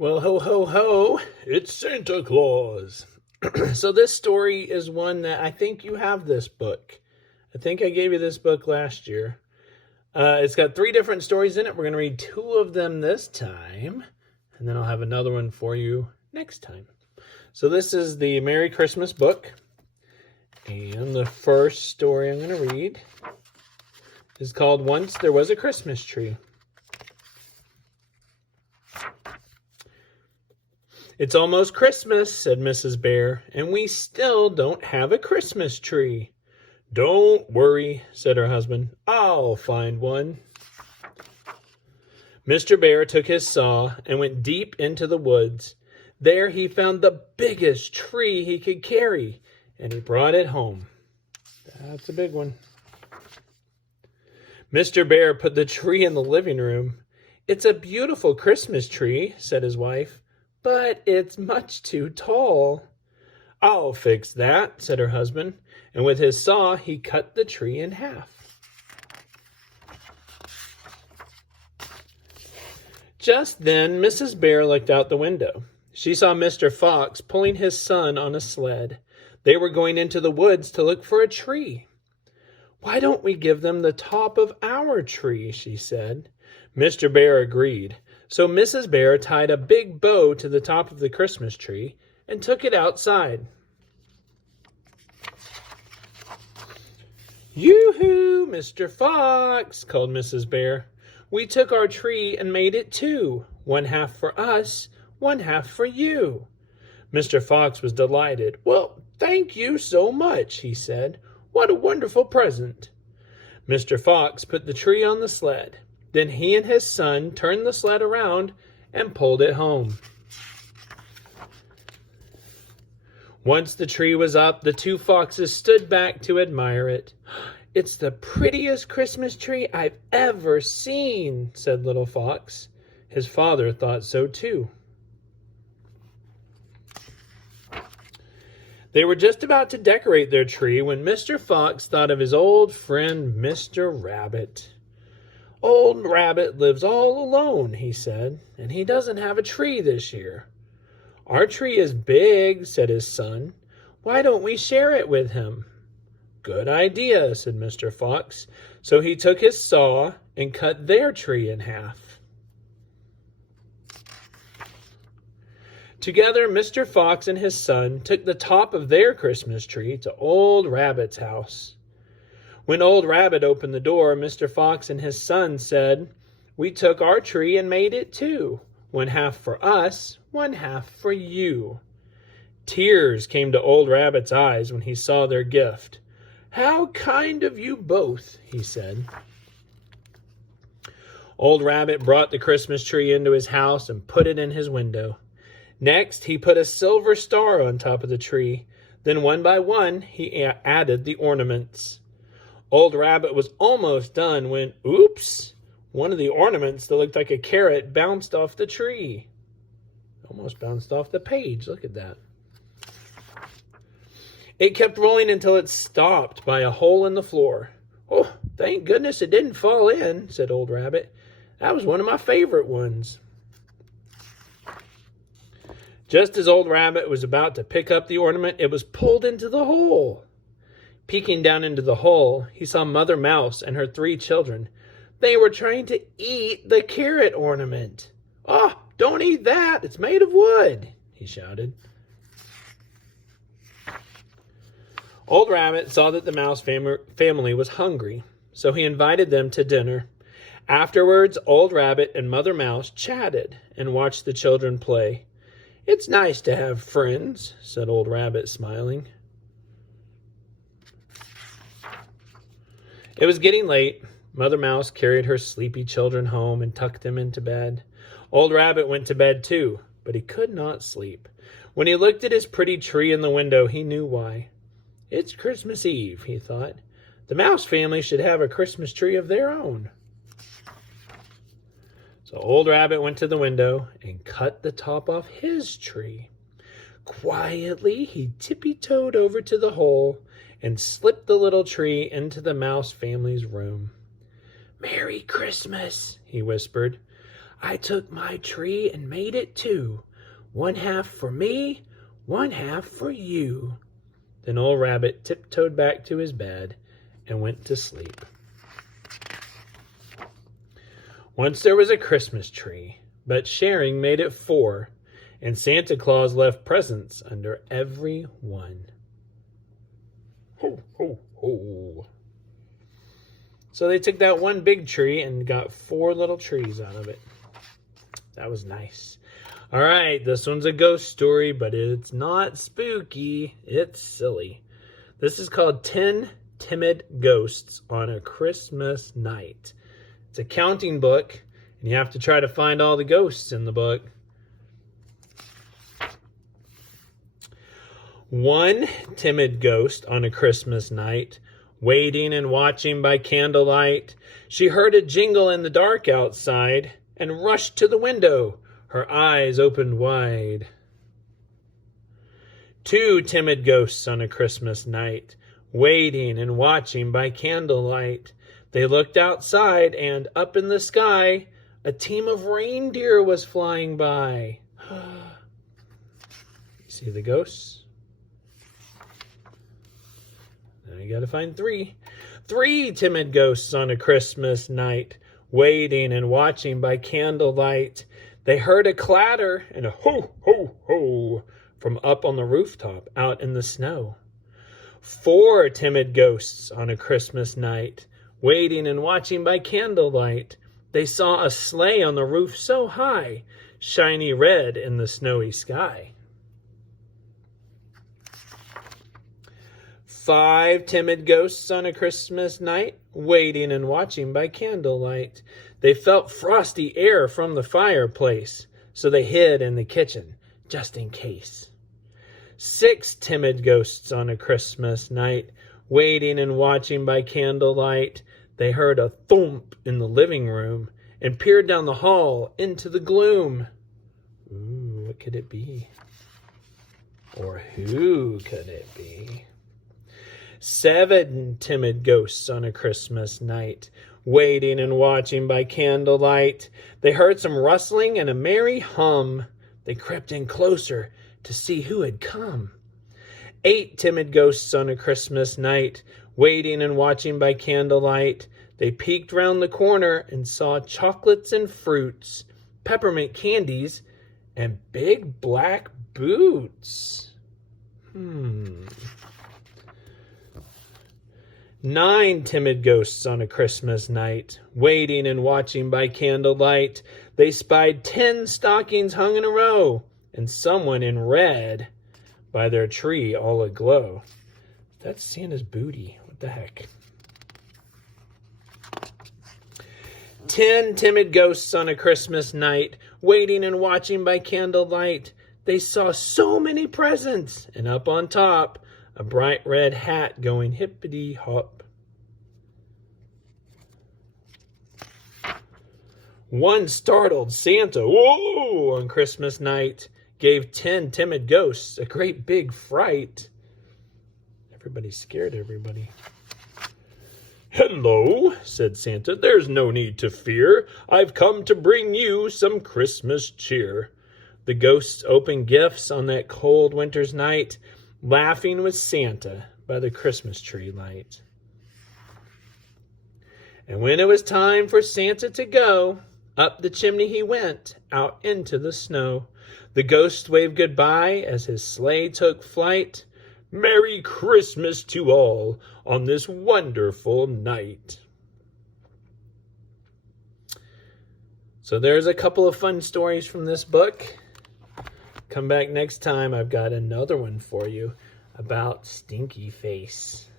Well, ho, ho, ho, it's Santa Claus. So, this story is one that I think you have this book. I think I gave you this book last year. It's got three different stories in it. We're going to read two of them this time, and then I'll have another one for you next time. So, this is the Merry Christmas book. And the first story I'm going to read is called Once There Was a Christmas Tree. It's almost Christmas, said Mrs. Bear, and we still don't have a Christmas tree. Don't worry, said her husband. I'll find one. Mr. Bear took his saw and went deep into the woods. There he found the biggest tree he could carry, and he brought it home. That's a big one. Mr. Bear put the tree in the living room. It's a beautiful Christmas tree, said his wife. But it's much too tall. I'll fix that, said her husband, and with his saw he cut the tree in half. Just then Mrs. Bear looked out the window. She saw Mr. Fox pulling his son on a sled. They were going into the woods to look for a tree. Why don't we give them the top of our tree, she said. Mr. Bear agreed. So Mrs. Bear tied a big bow to the top of the Christmas tree and took it outside. Yoo-hoo, Mr. Fox, called Mrs. Bear. We took our tree and made it two, one half for us, one half for you. Mr. Fox was delighted. Well, thank you so much, he said. What a wonderful present. Mr. Fox put the tree on the sled. Then he and his son turned the sled around and pulled it home. Once the tree was up, the two foxes stood back to admire it. It's the prettiest Christmas tree I've ever seen, said Little Fox. His father thought so too. They were just about to decorate their tree when Mr. Fox thought of his old friend, Mr. Rabbit. Old Rabbit lives all alone, he said, and he doesn't have a tree this year. Our tree is big, said his son. Why don't we share it with him? Good idea, said Mr. Fox. So he took his saw and cut their tree in half. Together, Mr. Fox and his son took the top of their Christmas tree to Old Rabbit's house. When Old Rabbit opened the door, Mr. Fox and his son said, We took our tree and made it two, one half for us, one half for you. Tears came to Old Rabbit's eyes when he saw their gift. How kind of you both, he said. Old Rabbit brought the Christmas tree into his house and put it in his window. Next, he put a silver star on top of the tree. Then one by one, he added the ornaments. Old Rabbit was almost done when, oops, one of the ornaments that looked like a carrot bounced off the tree. Almost bounced off the page. Look at that. It kept rolling until it stopped by a hole in the floor. Oh, thank goodness it didn't fall in, said Old Rabbit. That was one of my favorite ones. Just as Old Rabbit was about to pick up the ornament, it was pulled into the hole. Peeking down into the hole, he saw Mother Mouse and her three children. They were trying to eat the carrot ornament. Oh, don't eat that. It's made of wood, he shouted. Old Rabbit saw that the Mouse family was hungry, so he invited them to dinner. Afterwards, Old Rabbit and Mother Mouse chatted and watched the children play. It's nice to have friends, said Old Rabbit, smiling. It was getting late. Mother Mouse carried her sleepy children home and tucked them into bed. Old Rabbit went to bed too, but he could not sleep. When he looked at his pretty tree in the window, he knew why. It's Christmas Eve, he thought. The Mouse family should have a Christmas tree of their own. So Old Rabbit went to the window and cut the top off his tree. Quietly, he tippy-toed over to the hole and slipped the little tree into the Mouse family's room. Merry Christmas, he whispered. I took my tree and made it two. One half for me, one half for you. Then old Rabbit tiptoed back to his bed and went to sleep. Once there was a Christmas tree, but sharing made it four, and Santa Claus left presents under every one. Ho, ho, ho. So they took that one big tree and got 4 little trees out of it. That was nice. All right, this one's a ghost story, but it's not spooky. It's silly. This is called 10 Timid Ghosts on a Christmas Night. It's a counting book, and you have to try to find all the ghosts in the book. One timid ghost on a Christmas night, waiting and watching by candlelight, she heard a jingle in the dark outside and rushed to the window, her eyes opened wide. 2 timid ghosts on a Christmas night, waiting and watching by candlelight. They looked outside, and up in the sky, a team of reindeer was flying by. You see the ghosts? Now you gotta find 3. 3 timid ghosts on a Christmas night, waiting and watching by candlelight. They heard a clatter and a ho, ho, ho from up on the rooftop out in the snow. 4 timid ghosts on a Christmas night, waiting and watching by candlelight. They saw a sleigh on the roof so high, shiny red in the snowy sky. 5 timid ghosts on a Christmas night, waiting and watching by candlelight. They felt frosty air from the fireplace, so they hid in the kitchen, just in case. 6 timid ghosts on a Christmas night, waiting and watching by candlelight. They heard a thump in the living room and peered down the hall into the gloom. Ooh, what could it be? Or who could it be? 7 timid ghosts on a Christmas night, waiting and watching by candlelight. They heard some rustling and a merry hum. They crept in closer to see who had come. 8 timid ghosts on a Christmas night, waiting and watching by candlelight. They peeked round the corner and saw chocolates and fruits, peppermint candies, and big black boots. 9 timid ghosts on a Christmas night, waiting and watching by candlelight. They spied 10 stockings hung in a row, and someone in red by their tree all aglow. That's Santa's booty. What the heck? 10 timid ghosts on a Christmas night, waiting and watching by candlelight. They saw so many presents, and up on top, a bright red hat going hippity-hop. One startled Santa, whoa, on Christmas night, gave 10 timid ghosts a great big fright. Everybody scared everybody. "Hello," said Santa, "there's no need to fear. I've come to bring you some Christmas cheer." The ghosts opened gifts on that cold winter's night, laughing with Santa by the Christmas tree light. And when it was time for Santa to go, up the chimney he went, out into the snow. The ghost waved goodbye as his sleigh took flight. "Merry Christmas to all on this wonderful night." So there's a couple of fun stories from this book. Come back next time. I've got another one for you about Stinky Face.